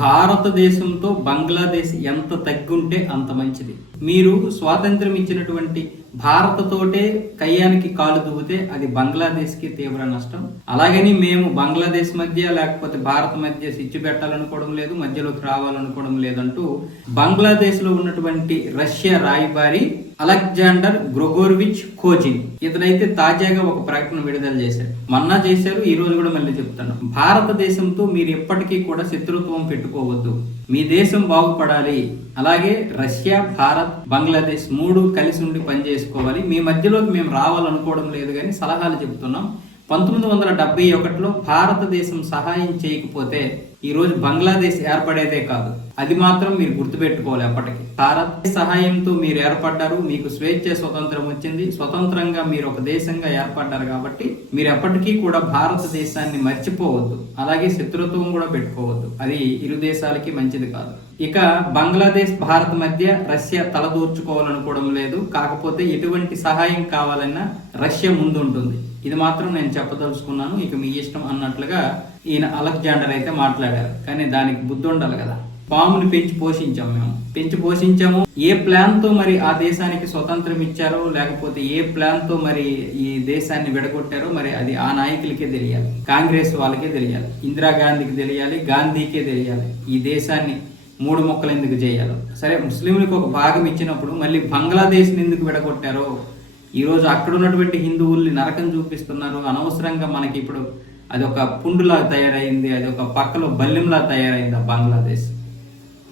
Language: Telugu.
భారతదేశంతో బంగ్లాదేశ్ ఎంత తగ్గుంటే అంత మంచిది. మీరు స్వాతంత్రం ఇచ్చినటువంటి భారతతోటే కయ్యానికి కాలు దువ్వితే అది బంగ్లాదేశ్కి తీవ్ర నష్టం. అలాగని మేము బంగ్లాదేశ్ మధ్య లేకపోతే భారత్ మధ్య సిచ్చు పెట్టాలనుకోవడం లేదు మధ్యలోకి రావాలనుకోవడం లేదంటూ బంగ్లాదేశ్లో ఉన్నటువంటి రష్యా రాయబారి అలెగ్జాండర్ గ్రొగోర్విచ్ కోజిన్. ఇతనైతే తాజాగా ఒక ప్రకటన విడుదల చేశారు. మొన్న చేశారు ఈ రోజు కూడా మళ్ళీ చెప్తాను భారతదేశంతో మీరు ఎప్పటికీ కూడా శత్రుత్వం పెట్టుకోవద్దు. మీ దేశం బాగుపడాలి. అలాగే రష్యా భారత్ బంగ్లాదేశ్ మూడు కలిసి ఉండి పనిచేసుకోవాలి. మీ మధ్యలోకి మేము రావాలనుకోవడం లేదు కానీ సలహాలు చెబుతున్నాం. పంతొమ్మిది వందల డెబ్బై ఒకటిలో భారతదేశం సహాయం చేయకపోతే ఈరోజు బంగ్లాదేశ్ ఏర్పడేదే కాదు. అది మాత్రం మీరు గుర్తుపెట్టుకోవాలి అప్పటికి. భారత్ సహాయంతో మీరు ఏర్పడ్డారు మీకు స్వేచ్ఛ స్వతంత్రం వచ్చింది. స్వతంత్రంగా మీరు ఒక దేశంగా ఏర్పడ్డారు కాబట్టి మీరు ఎప్పటికీ కూడా భారతదేశాన్ని మర్చిపోవద్దు. అలాగే శత్రుత్వం కూడా పెట్టుకోవద్దు. అది ఇరు దేశాలకి మంచిది కాదు. ఇక బంగ్లాదేశ్ భారత్ మధ్య రష్యా తలదూర్చుకోవాలనుకోవడం లేదు. కాకపోతే ఎటువంటి సహాయం కావాలన్నా రష్యా ముందు ఉంటుంది ఇది మాత్రం నేను చెప్పదలుచుకున్నాను. ఇక మీ ఇష్టం అన్నట్లుగా ఈయన అలెగ్జాండర్ అయితే మాట్లాడారు. కానీ దానికి బుద్ధి ఉండాలి కదా. పాముని పెంచి పోషించాం మేము. పెంచి పోషించాము. ఏ ప్లాన్తో మరి ఆ దేశానికి స్వతంత్రం ఇచ్చారో లేకపోతే ఏ ప్లాన్తో మరి ఈ దేశాన్ని విడగొట్టారో మరి అది ఆ నాయకులకే తెలియాలి. కాంగ్రెస్ వాళ్ళకే తెలియాలి. ఇందిరాగాంధీకి తెలియాలి గాంధీకే తెలియాలి. ఈ దేశాన్ని మూడు మొక్కలు ఎందుకు చేయాలో. సరే ముస్లింలకు ఒక భాగం ఇచ్చినప్పుడు మళ్ళీ బంగ్లాదేశ్ని ఎందుకు విడగొట్టారో ఈరోజు అక్కడ ఉన్నటువంటి హిందువుల్ని నరకం చూపిస్తున్నారు. అనవసరంగా మనకి ఇప్పుడు అది ఒక పుండులా తయారైంది అది ఒక పక్కలో బల్లెంలా తయారైంది ఆ బంగ్లాదేశ్.